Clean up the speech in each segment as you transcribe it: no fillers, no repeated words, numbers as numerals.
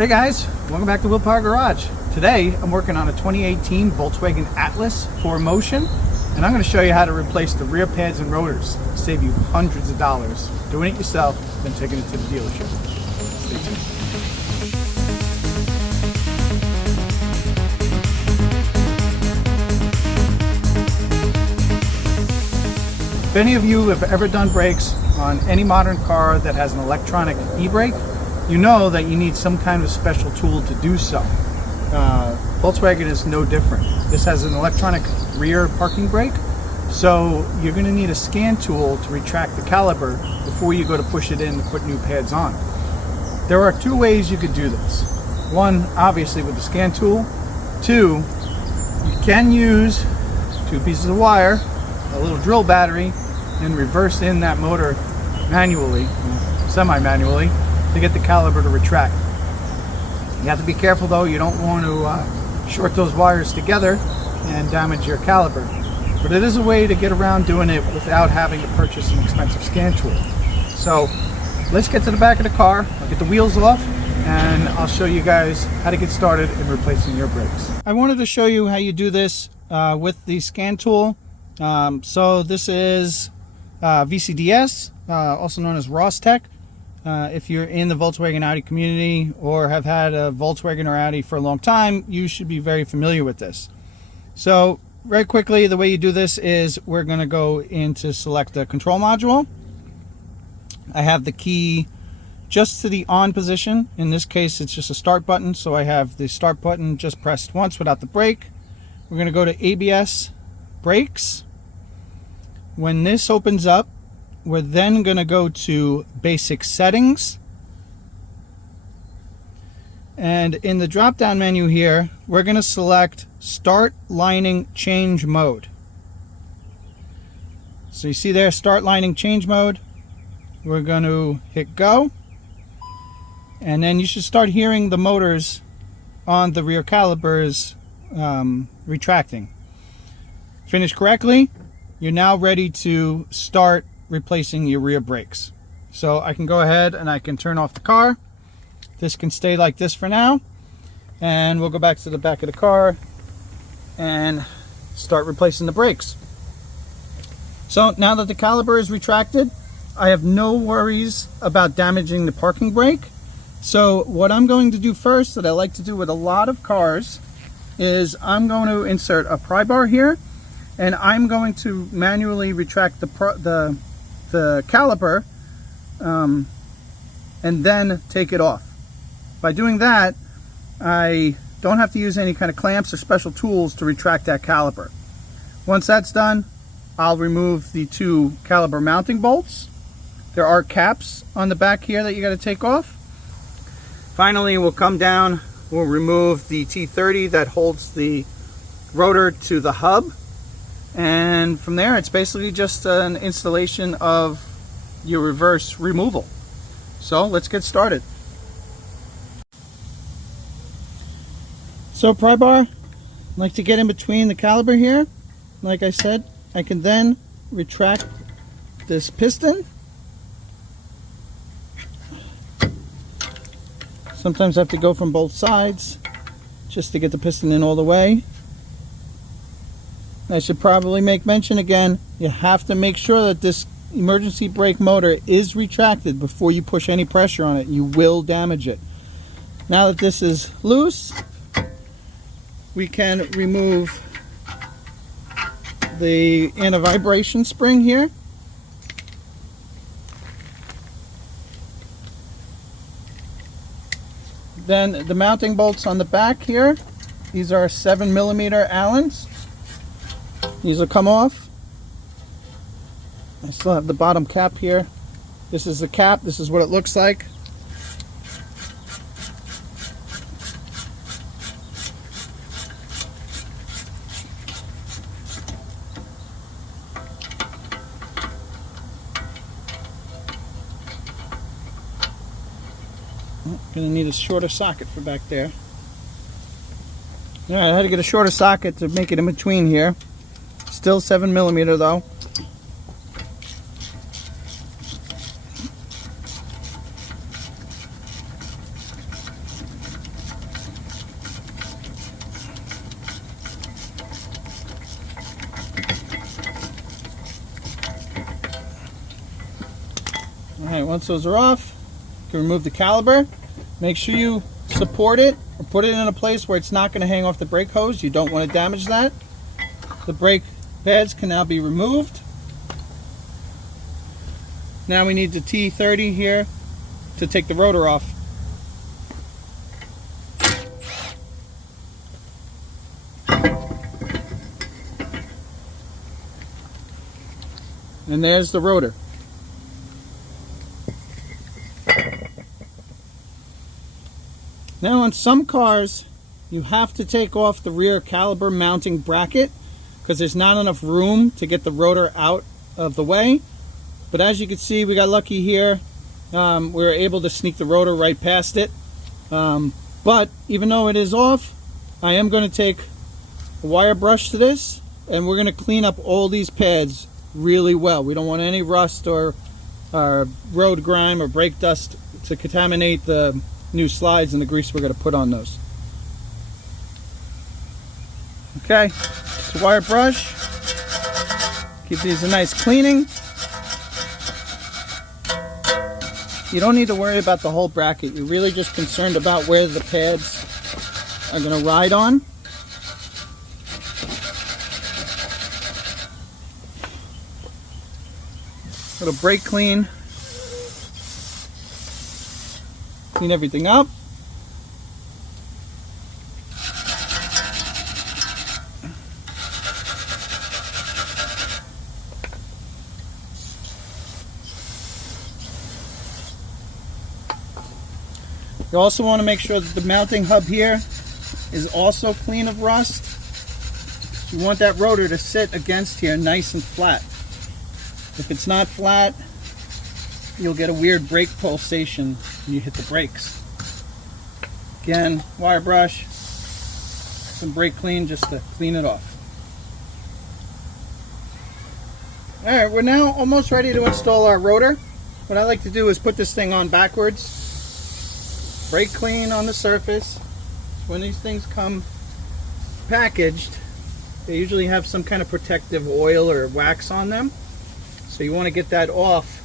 Hey guys, welcome back to Willpower Garage. Today I'm working on a 2018 Volkswagen Atlas 4Motion, and I'm going to show you how to replace the rear pads and rotors. Save you hundreds of dollars doing it yourself than taking it to the dealership. Stay tuned. If any of you have ever done brakes on any modern car that has an electronic e-brake, you know that you need some kind of special tool to do so. Volkswagen is no different. This has an electronic rear parking brake, so you're going to need a scan tool to retract the caliper before you go to push it in to put new pads on. There are two ways you could do this. One, obviously with the scan tool. Two, you can use two pieces of wire, a little drill battery, and reverse in that motor manually, semi-manually, to get the caliper to retract. You have to be careful though, you don't want to short those wires together and damage your caliper. But it is a way to get around doing it without having to purchase an expensive scan tool. So let's get to the back of the car, I'll get the wheels off, and I'll show you guys how to get started in replacing your brakes. I wanted to show you how you do this with the scan tool. So this is VCDS, also known as Rostec. If you're in the Volkswagen Audi community or have had a Volkswagen or Audi for a long time, you should be very familiar with this. So very quickly, the way you do this is we're going to go in to select the control module. I have the key just to the on position. In this case, it's just a start button, so I have the start button just pressed once without the brake. We're going to go to ABS brakes. When this opens up, we're then going to go to basic settings, and in the drop down menu here we're going to select start lining change mode. So you see there, start lining change mode. We're going to hit go, and then you should start hearing the motors on the rear calipers retracting. Finish correctly, you're now ready to start replacing your rear brakes. So I can go ahead and I can turn off the car. This can stay like this for now, and we'll go back to the back of the car and start replacing the brakes. So now that the caliper is retracted, I have no worries about damaging the parking brake. So what I'm going to do first, that I like to do with a lot of cars, is I'm going to insert a pry bar here, and I'm going to manually retract the caliper and then take it off. By doing that, I don't have to use any kind of clamps or special tools to retract that caliper. Once that's done, I'll remove the two caliper mounting bolts. There are caps on the back here that you got to take off. Finally, we'll come down, we'll remove the T30 that holds the rotor to the hub. And from there, it's basically just an installation of your reverse removal. So let's get started. So pry bar, I like to get in between the caliper here. Like I said, I can then retract this piston. Sometimes I have to go from both sides just to get the piston in all the way. I should probably make mention again, you have to make sure that this emergency brake motor is retracted before you push any pressure on it. You will damage it. Now that this is loose, we can remove the anti-vibration spring here. Then the mounting bolts on the back here, these are 7mm Allens. These will come off. I still have the bottom cap here. This is the cap. This is what it looks like. Gonna need a shorter socket for back there. Alright, I had to get a shorter socket to make it in between here. Still 7mm though. Alright, once those are off, you can remove the caliper. Make sure you support it or put it in a place where it's not going to hang off the brake hose. You don't want to damage that. The brake pads can now be removed. Now we need the T30 here to take the rotor off. And there's the rotor. Now on some cars, you have to take off the rear caliper mounting bracket because there's not enough room to get the rotor out of the way. But as you can see, we got lucky here. We were able to sneak the rotor right past it. But even though it is off, I am going to take a wire brush to this and we're going to clean up all these pads really well. We don't want any rust or road grime or brake dust to contaminate the new slides and the grease we're going to put on those. Okay, it's a wire brush. Give these a nice cleaning. You don't need to worry about the whole bracket. You're really just concerned about where the pads are going to ride on. Little brake clean. Clean everything up. You also want to make sure that the mounting hub here is also clean of rust. You want that rotor to sit against here nice and flat. If it's not flat, you'll get a weird brake pulsation when you hit the brakes. Again, wire brush, some brake clean just to clean it off. Alright, we're now almost ready to install our rotor. What I like to do is put this thing on backwards. Brake clean on the surface. When these things come packaged, they usually have some kind of protective oil or wax on them. So you want to get that off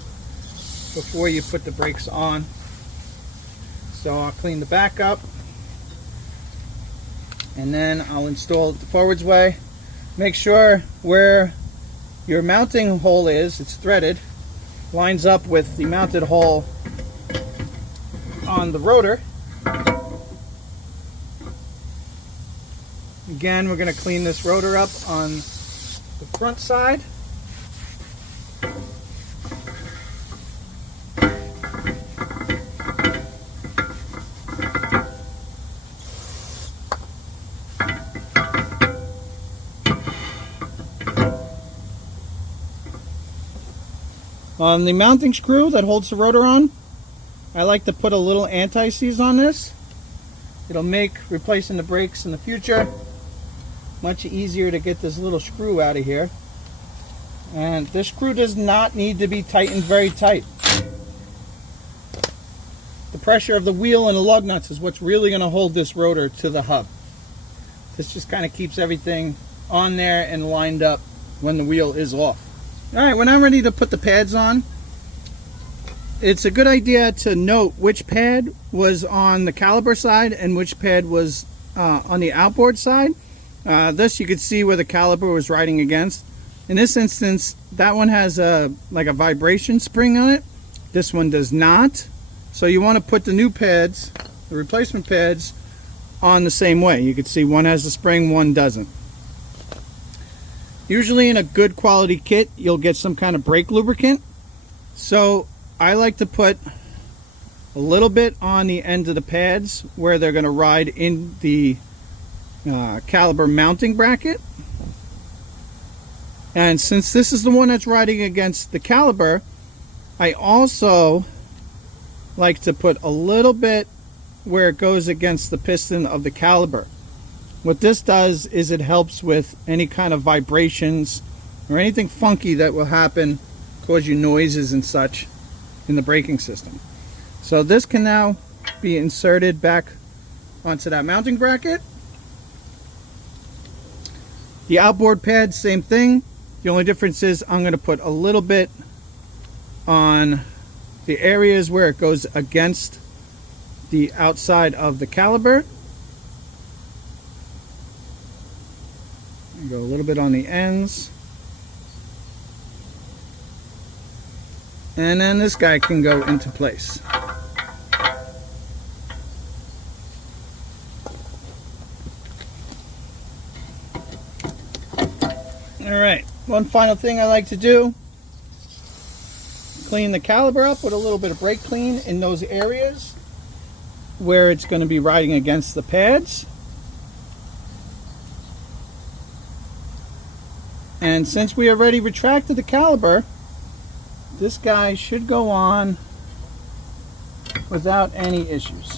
before you put the brakes on. So I'll clean the back up and then I'll install it the forwards way. Make sure where your mounting hole is, it's threaded, lines up with the mounted hole on the rotor. Again, we're going to clean this rotor up on the front side. On the mounting screw that holds the rotor on, I like to put a little anti-seize on this. It'll make replacing the brakes in the future much easier to get this little screw out of here. And this screw does not need to be tightened very tight. The pressure of the wheel and the lug nuts is what's really going to hold this rotor to the hub. This just kind of keeps everything on there and lined up when the wheel is off. Alright, when I'm ready to put the pads on, it's a good idea to note which pad was on the caliper side and which pad was on the outboard side. This you could see where the caliper was riding against. In this instance, that one has like a vibration spring on it. This one does not. So you want to put the new pads, the replacement pads, on the same way. You can see one has a spring, one doesn't. Usually in a good quality kit, you'll get some kind of brake lubricant. So I like to put a little bit on the end of the pads where they're going to ride in the caliper mounting bracket. And since this is the one that's riding against the caliper, I also like to put a little bit where it goes against the piston of the caliper. What this does is it helps with any kind of vibrations or anything funky that will happen, cause you noises and such in the braking system. So this can now be inserted back onto that mounting bracket. The outboard pad, same thing. The only difference is I'm going to put a little bit on the areas where it goes against the outside of the caliper. Go a little bit on the ends. And then this guy can go into place. Alright, one final thing I like to do, clean the caliper up with a little bit of brake clean in those areas where it's going to be riding against the pads. And since we already retracted the caliper, this guy should go on without any issues.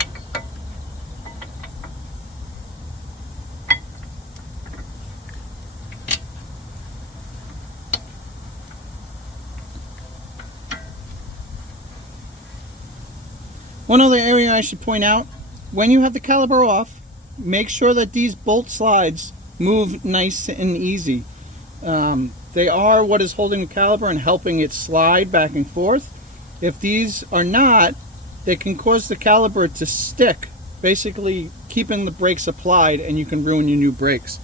One other area I should point out, when you have the caliper off, make sure that these bolt slides move nice and easy. They are what is holding the caliper and helping it slide back and forth. If these are not, they can cause the caliper to stick, basically keeping the brakes applied, and you can ruin your new brakes.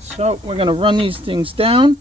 So we're going to run these things down.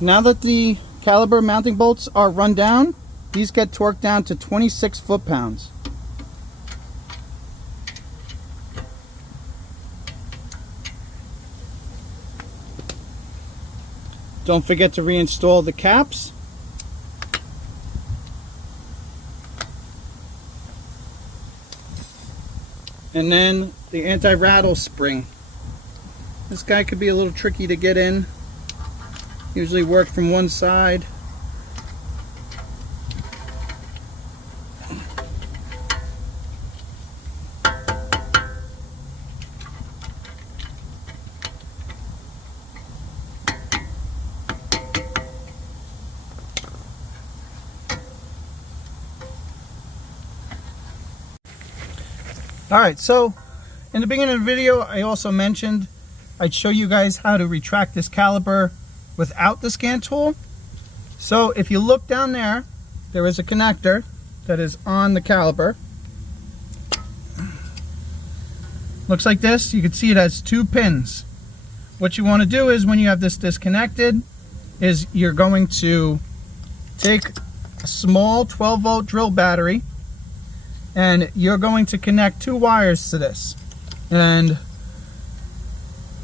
Now that the caliper mounting bolts are run down, these get torqued down to 26 foot-pounds. Don't forget to reinstall the caps. And then the anti-rattle spring. This guy could be a little tricky to get in. Usually work from one side. Alright, so in the beginning of the video I also mentioned I'd show you guys how to retract this caliper without the scan tool. So if you look down there, there is a connector that is on the caliper. Looks like this. You can see it has 2 pins. What you want to do is when you have this disconnected is you're going to take a small 12-volt drill battery and you're going to connect 2 wires to this. And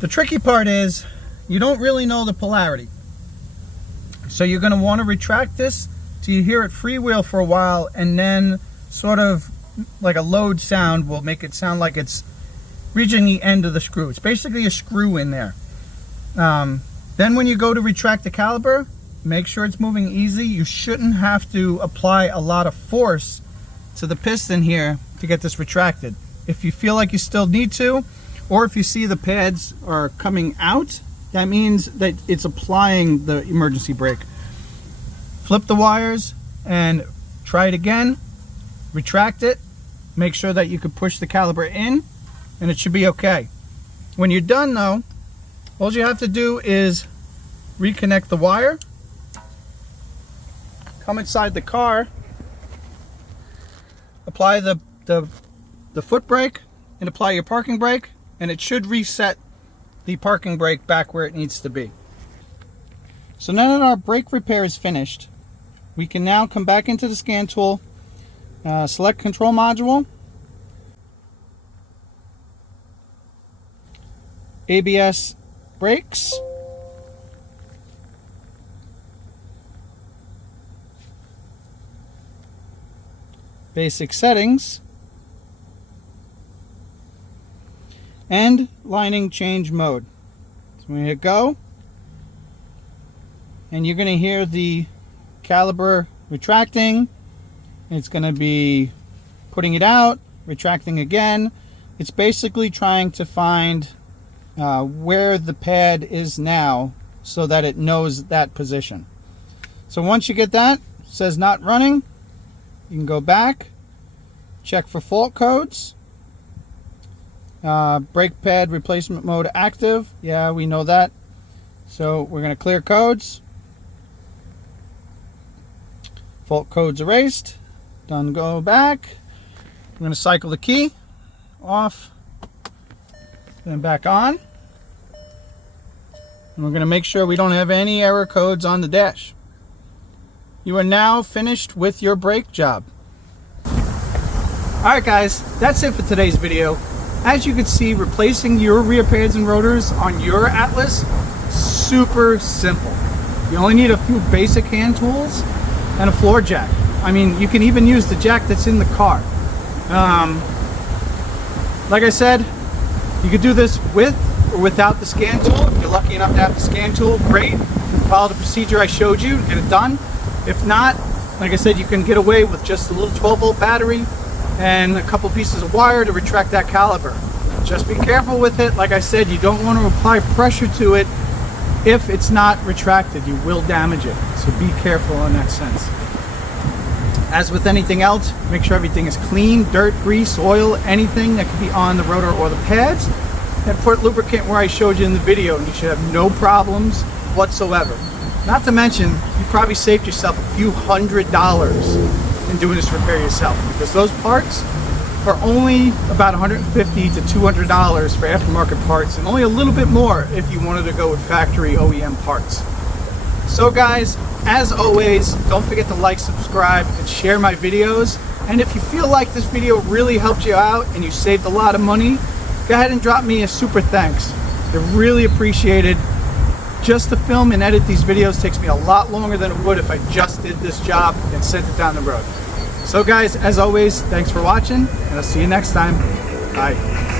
the tricky part is you don't really know the polarity. So you're going to want to retract this till you hear it freewheel for a while, and then sort of like a load sound will make it sound like it's reaching the end of the screw. It's basically a screw in there. Then when you go to retract the caliper, make sure it's moving easy. You shouldn't have to apply a lot of force to the piston here to get this retracted. If you feel like you still need to, or if you see the pads are coming out, that means that it's applying the emergency brake. Flip the wires and try it again. Retract it. Make sure that you can push the caliper in, and it should be okay. When you're done though, all you have to do is reconnect the wire, come inside the car, apply the foot brake, and apply your parking brake, and it should reset the parking brake back where it needs to be. So now that our brake repair is finished, we can now come back into the scan tool, select control module, ABS brakes. Basic settings. And lining change mode. So when you hit go, and you're going to hear the caliper retracting. It's going to be putting it out, retracting again. It's basically trying to find where the pad is now so that it knows that position. So once you get that, it says not running, you can go back, check for fault codes. Brake pad replacement mode active. Yeah, we know that. So we're going to clear codes. Fault codes erased. Done. Go back. We're going to cycle the key off, then back on. And we're going to make sure we don't have any error codes on the dash. You are now finished with your brake job. Alright guys, that's it for today's video. As you can see, replacing your rear pads and rotors on your Atlas, super simple. You only need a few basic hand tools and a floor jack. I mean, you can even use the jack that's in the car. Like I said, you could do this with or without the scan tool. If you're lucky enough to have the scan tool, great. Follow the procedure I showed you, get it done. If not, like I said, you can get away with just a little 12-volt battery and a couple pieces of wire to retract that caliper. Just be careful with it. Like I said, you don't want to apply pressure to it. If it's not retracted, you will damage it. So be careful in that sense. As with anything else, make sure everything is clean. Dirt, grease, oil, anything that could be on the rotor or the pads. And put lubricant where I showed you in the video, and you should have no problems whatsoever. Not to mention, you probably saved yourself a few $100s in doing this repair yourself, because those parts are only about $150 to $200 for aftermarket parts, and only a little bit more if you wanted to go with factory OEM parts. So guys, as always, don't forget to like, subscribe, and share my videos. And if you feel like this video really helped you out and you saved a lot of money, go ahead and drop me a super thanks. They're really appreciated. Just to film and edit these videos takes me a lot longer than it would if I just did this job and sent it down the road. So guys, as always, thanks for watching, and I'll see you next time. Bye.